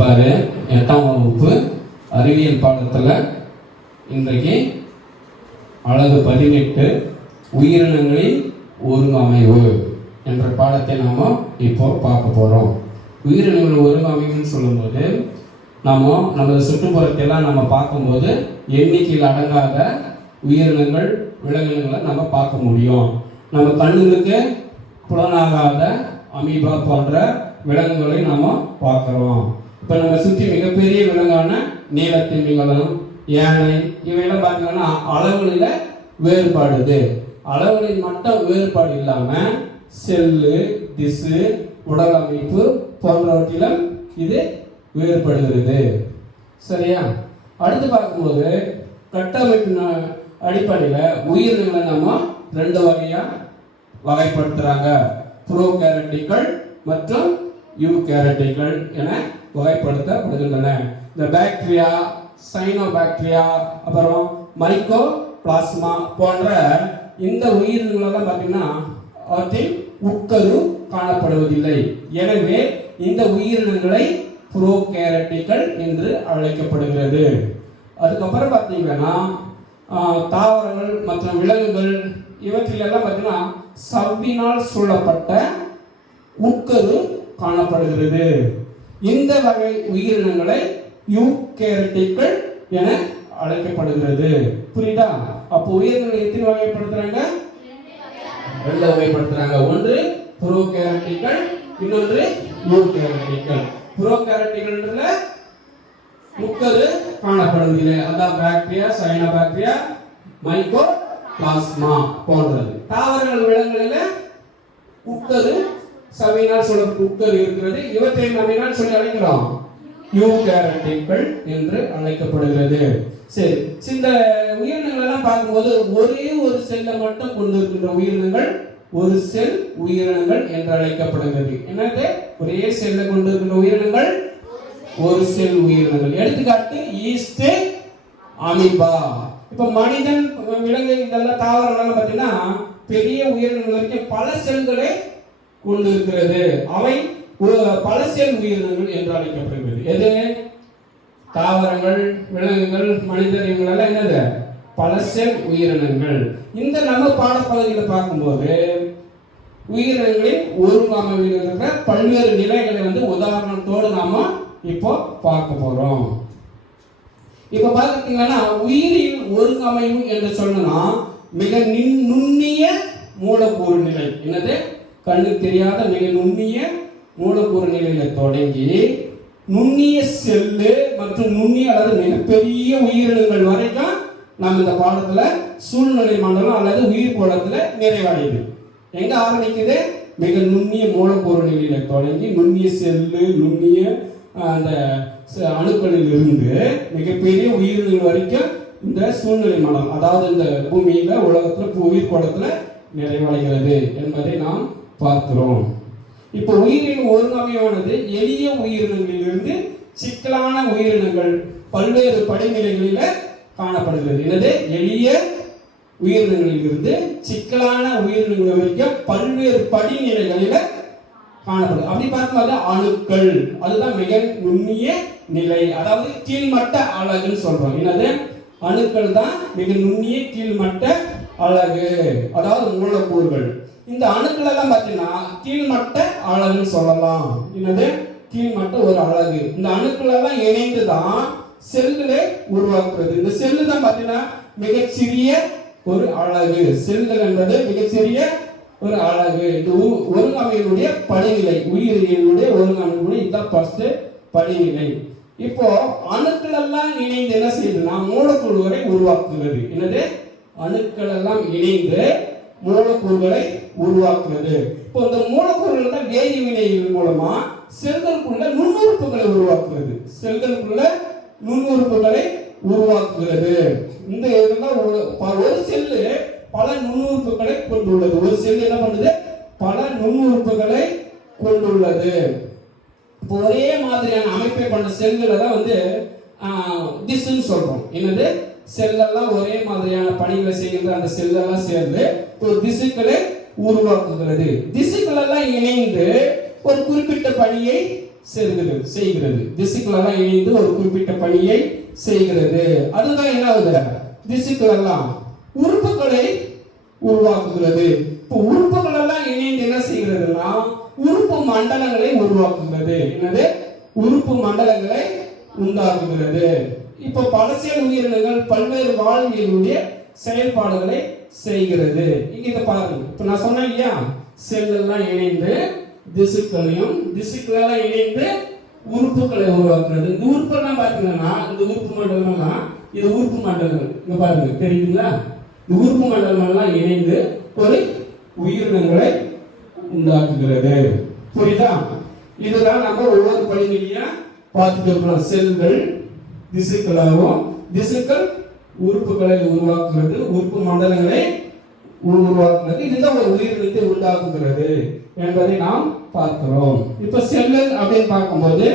பாரு எட்டாம் வகுப்பு அறிவியல் பாடத்தில் இன்றைக்கு அழகு பதினெட்டு உயிரினங்களின் ஒருங்கமைவு என்ற பாடத்தை நாம் இப்போ பார்க்க போகிறோம் உயிரினங்கள் ஒருங்கமைவுன்னு சொல்லும்போது நாம் நமது சுற்றுப்புறத்தையெல்லாம் நம்ம பார்க்கும்போது எண்ணிக்கையில் அடங்காத உயிரினங்கள் விலங்கினங்களை நம்ம பார்க்க முடியும். நம்ம கண்ணுக்கு புலனாகாத அமீபா போன்ற விலங்குகளை நாம் பார்க்குறோம். இப்போ நம்ம சுற்றி மிகப்பெரிய விலங்கான நீலத்திமிங்கலம் யானை இவையெல்லாம் பார்த்தீங்கன்னா அளவுகளில் வேறுபாடுது அளவுகளில் மட்டும் வேறுபாடு இல்லாமல் செல்லு திசு உடல் அமைப்பு போன்றவற்றிலும் இது வேறுபடுகிறது. சரியா? அடுத்து பார்க்கும்போது கட்டமைப்பின் அடிப்படையில் உயிரினங்களை நம்ம ரெண்டு வகையாக வகைப்படுத்துகிறாங்க ப்ரோ கேரட்டிகள் மற்றும் யூ கேரட்டிகள் என வகைப்படுத்தப்படுகின்றன இந்த பாக்டீரியா சைனோ பாக்டீரியா அப்புறம் மைக்கோ பிளாஸ்மா போன்ற இந்த உயிரினங்களெல்லாம் பார்த்தீங்கன்னா அவற்றில் உட்கரு காணப்படுவதில்லை. எனவே இந்த உயிரினங்களை ப்ரோ கேரட்டிகள் என்று அழைக்கப்படுகிறது. அதுக்கப்புறம் பார்த்தீங்கன்னா தாவரங்கள் மற்றும் விலங்குகள் இவற்றிலெல்லாம் பார்த்தீங்கன்னா சவ்வினால் சூழப்பட்ட உட்கரு காணப்படுகிறது. இந்த வகை உயிரினங்களை யூகேரட்டிக்கள் என அழைக்கப்படுகிறது. புரியுதா? அப்போ உயிரினங்களை எத்தனை வகைப்படுத்துறாங்க? ரெண்டு வகைப்படுத்துறாங்க. ஒன்று புரோகேரட்டிக்கள் இன்னொன்று யூகேரட்டிக்கள். புரோகேரட்டிகள்ன்றதுல முக்கது காணப்படுகிறது அதான் bacteria China bacteria mycoplasma போன்றது. தாவரங்கள் விலங்குகளில் முக்கது சமையினால் சொல்ல உட்கரு இருக்கிறது. இவற்றை நம்மினால் சொல்லி அழைக்கிறோம்? யூகேரட்டிகள் என்று அழைக்கப்படுகிறது. சரி இந்த உயிரினங்கள் எல்லாம் பார்க்கும்போது ஒரே ஒரு செல்லை மட்டும் கொண்டு இருக்கின்ற உயிரினங்கள் ஒரு செல் உயிரினங்கள் என்று அழைக்கப்படுகிறது. என்னது? ஒரே செல்லை கொண்டிருக்கின்ற உயிரினங்கள் ஒரு செல் உயிரினங்கள். எடுத்துக்காட்டு ஈஸ்ட் அமிபா இப்ப மனிதன் விலங்கு இதெல்லாம் தாவரங்கள்லாம் பார்த்தீங்கன்னா பெரிய உயிரினங்கள் வரைக்கும் பல செல்களை கொண்டு இருக்கிறது அவை ஒரு- உயிரினங்கள் என்று அழைக்கப்படுகிறது. எது? தாவரங்கள் விலங்குகள் மனிதர் இவங்களெல்லாம் என்னது? பல உயிரினங்கள். இந்த நம்ம பாடப்பகுதியில் பார்க்கும்போது உயிரினங்களின் ஒருங்கமைவில் இருக்கிற பல்வேறு நிலைகளை வந்து உதாரணத்தோடு நாம இப்போ பார்க்க போறோம். இப்ப பாத்தீங்கன்னா உயிரின் ஒருங்கமைவு என்று சொன்னா மிக நுண்ணிய மூலக்கூறு நிலை. என்னது? கண்ணுக்கு தெரியாத மிக நுண்ணிய மூலக்கூறு நிலையில தொடங்கி நுண்ணிய செல்லு மற்றும் நுண்ணிய அல்லது மிகப்பெரிய உயிரினங்கள் வரைக்கும் நம்ம இந்த பாடத்துல சூழ்நிலை மண்டலம் அல்லது உயிர் கோலத்துல நிறைவடையுது. எங்க ஆரம்பிக்குது? மிக நுண்ணிய மூலக்கூறு நிலையில தொடங்கி நுண்ணிய செல்லு நுண்ணிய அந்த ச- அணுக்களில் இருந்து மிகப்பெரிய உயிரினங்கள் வரைக்கும் இந்த சூழ்நிலை மண்டலம் அதாவது இந்த பூமியில உலகத்துல உயிர் கோலத்துல நிறைவடைகிறது என்பதை நாம் பார்க்கிறோம். இப்போ உயிரின் ஒழுங்கமையானது எளிய உயிரினங்களிலிருந்து சிக்கலான உயிரினங்கள் பல்வேறு படிநிலைகளில காணப்படுகிறது. எனது எளிய உயிரினங்களிலிருந்து சிக்கலான உயிரினங்கள் வரைக்கும் பல்வேறு படிநிலைகளில காணப்படும் அப்படி பார்க்கும்போது அணுக்கள் அதுதான் மிக நுண்ணிய நிலை. அதாவது கீழ்மட்ட அழகுன்னு சொல்றோம். என்னது? அணுக்கள் தான் மிக நுண்ணிய கீழ்மட்ட அழகு அதாவது மூலக்கூறுகள். இந்த அணுக்கள் எல்லாம் பார்த்தீங்கன்னா கீழ்மட்ட அழகுன்னு சொல்லலாம். என்னது? கீழ்மட்ட ஒரு அழகு. இந்த அணுக்கள் எல்லாம் இணைந்து தான் செல்களை உருவாக்குறது. இந்த செல்லு தான் பார்த்தீங்கன்னா மிகச்சிறிய ஒரு அழகு. செல்கள் என்பது மிகச்சிறிய ஒரு அழகு. இந்த ஒருங்கமையினுடைய படிநிலை. உயிரியலுடைய ஒருங்கமையினுடைய இதுதான் ஃபர்ஸ்ட் படிநிலை. இப்போ அணுக்கள் எல்லாம் இணைந்து என்ன செய்யுதுன்னா மூலக்கூறுகளை உருவாக்குகிறது. என்னது? அணுக்கள் எல்லாம் இணைந்து மூலக்கூறுகளை உருவாக்குறது இப்போ இந்த மூலக்கூறுகள் தான் வேதிவினைகள் மூலமா செல்களுக்குள்ள நுண்ணுறுப்புகளை உருவாக்குறது செல்களுக்குள்ள நுண்ணுறுப்புகளை உருவாக்குகிறது. இந்த இதெல்லாம் ஒரு செல்லு பல நுண்ணுறுப்புகளை கொண்டுள்ளது. ஒரு செல் என்ன பண்ணுது? பல நுண்ணுறுப்புகளை கொண்டுள்ளது. இப்போ ஒரே மாதிரியான அமைப்பை கொண்ட செல்களை தான் வந்து டிஸ்ன்னு சொல்றோம். என்னது? செல்லெல்லாம் ஒரே மாதிரியான பணிகளை செய்கின்ற அந்த செல்லெல்லாம் சேர்ந்து திசுக்களை உருவாக்குகிறது. திசுக்கள் எல்லாம் இணைந்து ஒரு குறிப்பிட்ட பணியை செய்கிறது செய்கிறது. திசுக்கள் எல்லாம் இணைந்து ஒரு குறிப்பிட்ட பணியை செய்கிறது. அதுதான் என்ன ஆகுது திசுக்கள் எல்லாம் உறுப்புகளை உருவாக்குகிறது. இப்போ உறுப்புகள் எல்லாம் இணைந்து என்ன செய்கிறதுனா உறுப்பு மண்டலங்களை உருவாக்குகிறது. என்னது? உறுப்பு மண்டலங்களை உண்டாக்குகிறது. இப்போ பலசியல் உயிரினங்கள் பல்வேறு வாழ்வியலுடைய செயல்பாடுகளை செய்கிறது. இங்க இதை பாருங்க. இப்போ நான் சொன்னேன் இல்லையா? செல்லெல்லாம் இணைந்து திசுக்களையும் திசுக்களெல்லாம் இணைந்து உறுப்புகளை உருவாக்குறது. இந்த உறுப்பெல்லாம் பார்த்தீங்கன்னா இந்த உறுப்பு மண்டலம்லாம் இது உறுப்பு மண்டலங்கள். இங்க பாருங்க. தெரியுதுங்களா? இந்த உறுப்பு மண்டலம் எல்லாம் இணைந்து ஒரு உயிரினங்களை உண்டாக்குகிறது. புரியுதா? இதுதான் நம்ம ஒவ்வொரு படிநிலையா பார்த்துட்டு இருக்கிறோம் செல்கள் திசுக்களாகவும் திசுக்கள் உறுப்புகளை உருவாக்குகிறது உறுப்பு மண்டலங்களை உருவாக்குகிறது. இதுதான் ஒரு உயிரினத்தை உண்டாக்குகிறது என்பதை நாம் பார்க்கிறோம். இப்ப செல்லல் அப்படின்னு பார்க்கும்போது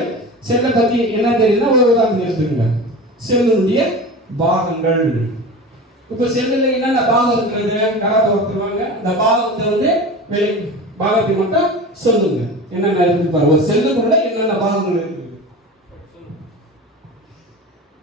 செல்லை பத்தி என்ன தெரியுதுன்னா ஒரு உதாரணம் எடுத்துக்கங்க. செல்லுடைய பாகங்கள். இப்ப செல்லுல என்னென்ன பாகம் இருக்கிறது? யாராவது ஒருத்தருவாங்க இந்த பாகத்தை வந்து வெளி பாகத்தை மட்டும் சொல்லுங்க. என்னென்ன இருக்கு பாருங்க. ஒரு செல்லுக்குள்ள என்னென்ன பாகங்கள் இருக்கு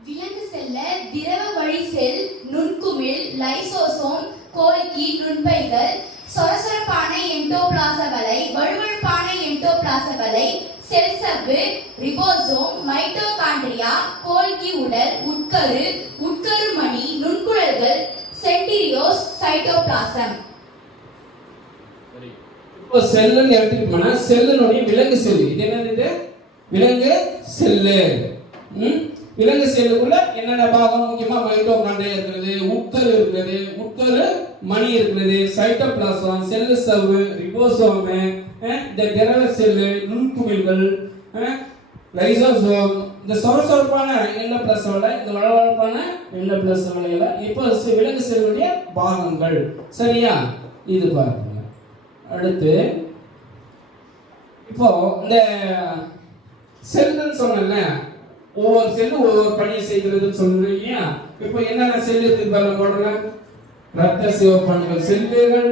விலங்கு செல்ல திரவ வழி செல் நுண்குமிழ் லைசோசோம் கோலிக்கி நுண்பைகள் சொரசொரப்பான எண்டோபிளாச வலை வழுவழுப்பான எண்டோபிளாச வலை செல் சவ்வு ரிபோசோம் மைட்டோகாண்ட்ரியா கோல்கி உடல் உட்கரு உட்கரு மணி நுண்குழல்கள் சென்டிரியோஸ் சைட்டோபிளாசம். இப்போ செல்லுன்னு எடுத்துக்கிட்டோம்னா செல்லுனுடைய விலங்கு செல் இது என்னது விலங்கு செல்லு. ம்? விலங்கு செயலுக்குள்ள என்னென்ன பாகம்? முக்கியமா மைட்டோகாண்ட்ரியா இருக்கிறது உட்கரு இருக்கிறது உட்கரு மணி இருக்கிறது சைட்டோபிளாசம் செல்லு சவ்வு ரிபோசோம் இந்த திரவ செல்லு நுண்குமிழ்கள் லைசோசோம் இந்த சொரசொரப்பான வலை இந்த வளவளப்பான எண்டோபிளாசோட இப்போ விலங்கு செல்லுடைய பாகங்கள். சரியா? இது பாருங்க. அடுத்து இப்போ இந்த செல்லுன்னு சொன்னேன் ஒவ்வொரு செல்லும் ஒவ்வொரு பணியை செய்கிறதுன்னு சொல்றேன் இப்போ என்னென்ன செல்லு இருக்கு போடுறேன் ரத்த சிவப்பணுகள் செல்லுகள்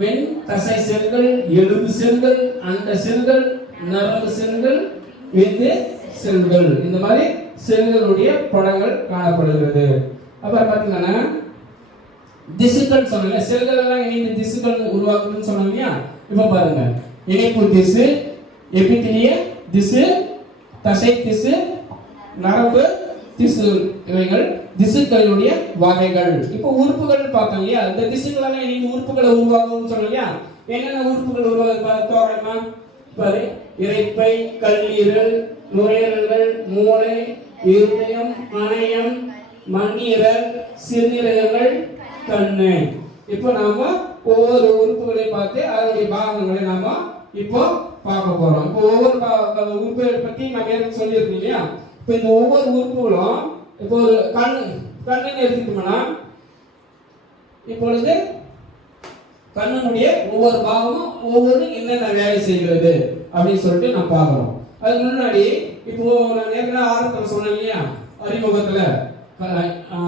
வெண் தசை செல்கள் எலும்பு செல்கள் அந்த செல்கள் நரம்பு செல்கள் விந்து செல்கள். இந்த மாதிரி செல்களுடைய படங்கள் காணப்படுகிறது. அப்புறம் பார்த்தீங்கன்னா திசுக்கள் சொன்னல செல்கள் எல்லாம் இணைந்து திசுக்கள் உருவாக்குதுன்னு சொன்னோம் இல்லையா? இப்ப பாருங்க இணைப்பு திசு எபித்திலிய திசு தசை திசு நரம்பு திசு இவைகள் திசுக்களினுடைய வகைகள். இப்போ உறுப்புகள் பார்த்தோம் இல்லையா? இந்த திசுக்களால நீங்க உறுப்புகளை உருவாகும் சொன்னோம் இல்லையா? என்னென்ன உறுப்புகள் உருவாகுது பாரு, தோராயமா பாரு. இறைப்பை கல்லீரல் நுரையீரல்கள் மூளை இருதயம் மணையம் மண்ணீரல் சிறுநீரகங்கள் கண்ணு. இப்போ நாம ஒவ்வொரு உறுப்புகளை பார்த்து அதனுடைய பாகங்களை நாம இப்போ பார்க்க போறோம். இப்போ ஒவ்வொரு பா- உறுப்புகளை பத்தி நம்ம ஏற்கனவே சொல்லியிருக்கோம் இல்லையா? இப்போ இந்த ஒவ்வொரு உறுப்புகளும் இப்போ ஒரு கண் கண்ணுன்னு எடுத்துக்கிட்டோம்னா இப்பொழுது கண்ணனுடைய ஒவ்வொரு பாகமும் ஒவ்வொரு என்னென்ன வேலை செய்கிறது அப்படின்னு சொல்லிட்டு நான் பார்க்குறோம். அதுக்கு முன்னாடி இப்போ நான் ஏற்கனவே ஆரம்பத்தில் சொன்னேன் இல்லையா? அறிமுகத்தில்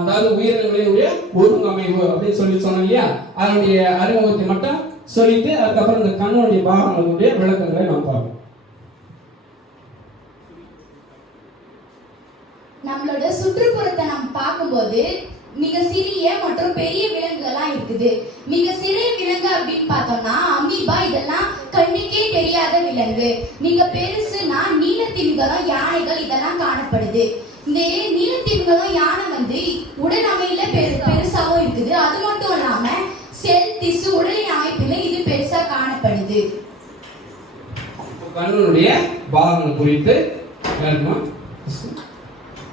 அதாவது உயிரினங்களுடைய ஒருங்கமைவு அப்படின்னு சொல்லி சொன்னேன் இல்லையா? அதனுடைய அறிமுகத்தை மட்டும் சொல்லிட்டு அதுக்கப்புறம் இந்த கண்ணுடைய பாகங்களுடைய விளக்கம் நான் பார்ப்போம் நம்மளோட சுற்றுப்புறத்தை நம்ம பார்க்கும்போது மிக சிறிய மற்றும் பெரிய விலங்குகள்லாம் இருக்குது மிக சிறிய விலங்கு அப்படின்னு பார்த்தோம்னா அமீபா இதெல்லாம் கண்ணுக்கே தெரியாத விலங்கு மிக பெருசுனா நீலத்திமிங்கலம் யானைகள் இதெல்லாம் காணப்படுது இந்த நீலத்திமிங்கலம் யானை வந்து உடல் அமையில பெரு பெருசாவும் இருக்குது அது மட்டும் இல்லாம செல் திசு உடலின் அமைப்பில இது பெருசா காணப்படுது இப்போ கண்ணுடைய பாகங்கள் குறித்து வேணுமா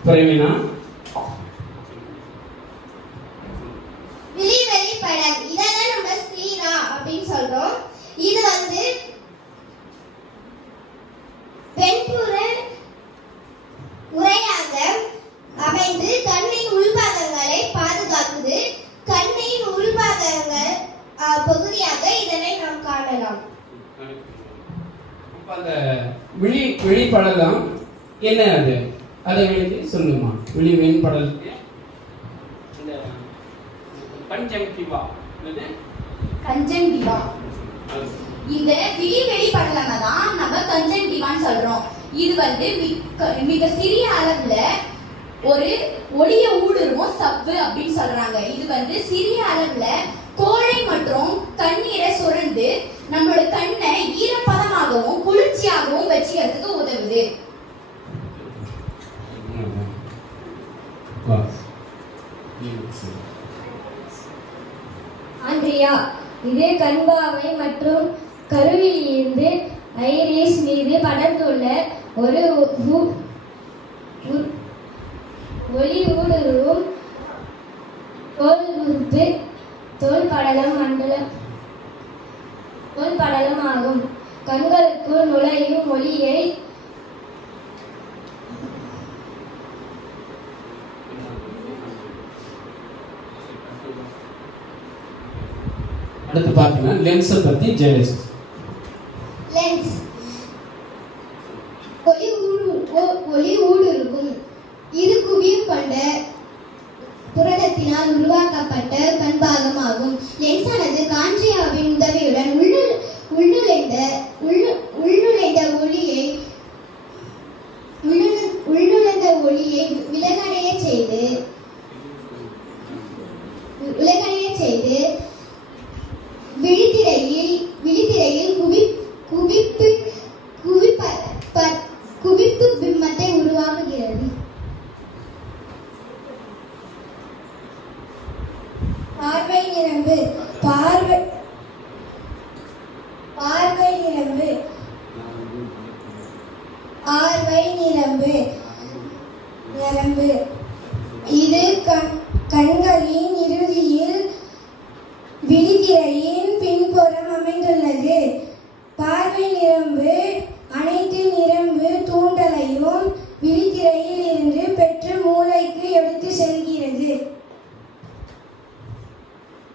பிரேமினா? என்ன அது? அதை எழுதி சொல்லுமா? விழி வெண்படலத்துக்கு இந்த பஞ்சங்கிவா. என்னது? கஞ்சன்டிவா அது. இந்த விழி வெளிப்படலமை தான் நம்ம கன்ஜென்டிவான்னு சொல்றோம். இது வந்து மிக- மிக சிறிய அளவுல ஒரு ஒளிய ஊடுருவும் சவ்வு அப்படின்னு சொல்றாங்க. இது வந்து சிறிய அளவுல கோழை மற்றும் தண்ணீரை சுரந்து நம்மளோட கண்ணை ஈரப்பதமாகவும் குளிர்ச்சியாகவும் வச்சுக்கிறதுக்கு உதவுது. இது கண்பாவை மற்றும் கருவிலிருந்து ஐரிஸ் மீது படர்ந்துள்ள ஒரு ஊ- ஒளி ஊடுருவும் தோல் உறுப்பு தோல் படலம் மண்டலம் தோல் படலம் ஆகும். கண்களுக்குள் நுழையும் ஒளியை அடுத்து பார்த்தீங்கன்னா லென்ஸை பற்றி ஜெயஸ். லென்ஸ் ஒளி ஊடு ஒ- ஒளி ஊடுருவும் இது குவியம் கொண்ட புரதத்தினால் உருவாக்கப்பட்ட பண்பாகமாகும் லென்ஸானது காஞ்சியாவின் உதவியுடன் உள்ளு உள்நுழைந்த உள்ளு உள்நுழைந்த ஒளியை உள்நுழைந்த ஒளியை விலகடைய செய்து விலகடைய செய்து விழித்திரையில் விழித்திரையில் குவி குவிப்பு குவிப்ப ப- குவிப்பு பிம்பத்தை உருவாக்குகிறது பார்வை நிரம்பு பார்வை பார்வை நிரம்பு பார்வை நிரம்பு. நிரம்பு. இது கண் கண்களின் இறுதியில்